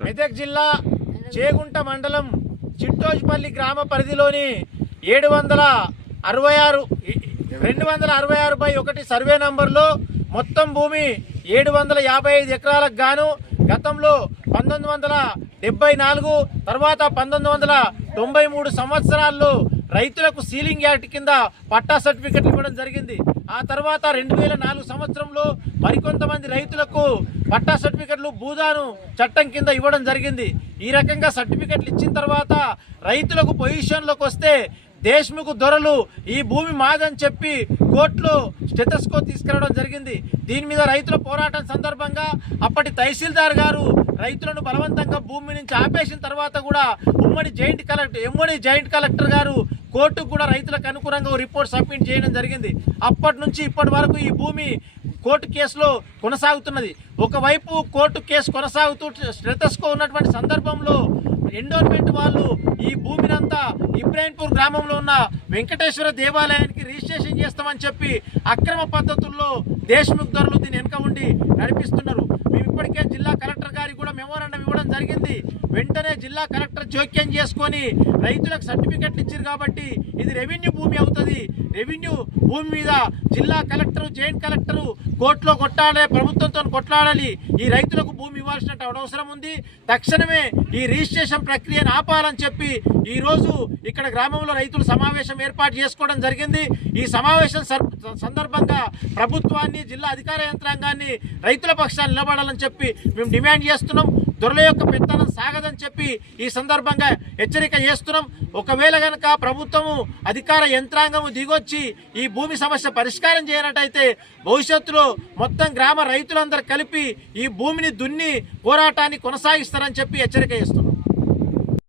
మెదక్ జిల్లా చేగుంట మండలం చిట్టోజిపల్లి గ్రామ పరిధిలోని ఏడు వందల అరవై ఆరు రెండు వందల అరవై ఆరు బై ఒకటి సర్వే నంబర్లో మొత్తం భూమి ఏడు వందల యాభై ఐదు ఎకరాలకు గాను గతంలో పంతొమ్మిది వందల డెబ్బై నాలుగు తర్వాత పంతొమ్మిది వందల తొంభై మూడు సంవత్సరాల్లో రైతులకు సీలింగ్ యాక్ట్ కింద పట్టా సర్టిఫికెట్ ఇవ్వడం జరిగింది. ఆ తర్వాత రెండు వేల నాలుగు సంవత్సరంలో మరికొంతమంది రైతులకు పట్టా సర్టిఫికెట్లు భూదాను చట్టం కింద ఇవ్వడం జరిగింది. ఈ రకంగా సర్టిఫికెట్లు ఇచ్చిన తర్వాత రైతులకు పొజిషన్లోకి వస్తే దేశ్ముఖ్ దొరలు ఈ భూమి మాదని చెప్పి కోర్టులో స్టెటస్కో తీసుకెళ్ళడం జరిగింది. దీని మీద రైతుల పోరాటం సందర్భంగా అప్పటి తహసీల్దార్ గారు రైతులను బలవంతంగా భూమి నుంచి ఆపేసిన తర్వాత కూడా ఉమ్మడి జాయింట్ కలెక్టర్ ఉమ్మడి జాయింట్ కలెక్టర్ గారు కోర్టుకు కూడా రైతులకు అనుకూలంగా రిపోర్ట్ సబ్మిట్ చేయడం జరిగింది. అప్పటి నుంచి ఇప్పటి వరకు ఈ భూమి కోర్టు కేసులో కొనసాగుతున్నది. ఒకవైపు కోర్టు కేసు కొనసాగుతూ స్టెటస్కో ఉన్నటువంటి సందర్భంలో ఎండోన్మెంట్ వాళ్ళు ఈ భూమినంతా ఇబ్రాహింపూర్ గ్రామంలో ఉన్న వెంకటేశ్వర దేవాలయానికి రిజిస్ట్రేషన్ చేస్తామని చెప్పి అక్రమ పద్ధతుల్లో దేశముఖ్ ధరలు దీని వెనుక ఉండి నడిపిస్తున్నారు. మేము ఇప్పటికే జిల్లా కలెక్టర్ గారికి కూడా మెమోరాండం ఇవ్వడం జరిగింది. వెంటనే జిల్లా కలెక్టర్ జోక్యం చేసుకొని రైతులకు సర్టిఫికెట్లు ఇచ్చారు కాబట్టి ఇది రెవెన్యూ భూమి అవుతుంది. రెవెన్యూ భూమి మీద జిల్లా కలెక్టర్ జాయింట్ కలెక్టరు కోర్టులో కొట్లాడే ప్రభుత్వంతో కొట్లాడాలి. ఈ రైతులకు భూమి ఇవ్వాల్సిన అవసరం ఉంది. తక్షణమే ఈ రిజిస్ట్రేషన్ ప్రక్రియను ఆపాలని చెప్పి ఈ రోజు ఇక్కడ గ్రామంలో రైతులు సమావేశం ఏర్పాటు చేసుకోవడం జరిగింది. ఈ సమావేశం సర్- సందర్భంగా ప్రభుత్వాన్ని జిల్లా అధికార యంత్రాంగాన్ని రైతుల పక్షాన్ని నిలబడాలని చెప్పి మేము డిమాండ్ చేస్తున్నాం. దొరల యొక్క పెత్తనం సాగదని చెప్పి ఈ సందర్భంగా హెచ్చరిక చేస్తున్నాం. ఒకవేళ కనుక ప్రభుత్వము అధికార యంత్రాంగము దిగొచ్చి ఈ భూమి సమస్య పరిష్కారం చేయనట్టయితే భవిష్యత్తులో మొత్తం గ్రామ రైతులందరూ కలిపి ఈ భూమిని దున్ని పోరాటాన్ని కొనసాగిస్తారని చెప్పి హెచ్చరిక చేస్తున్నాం.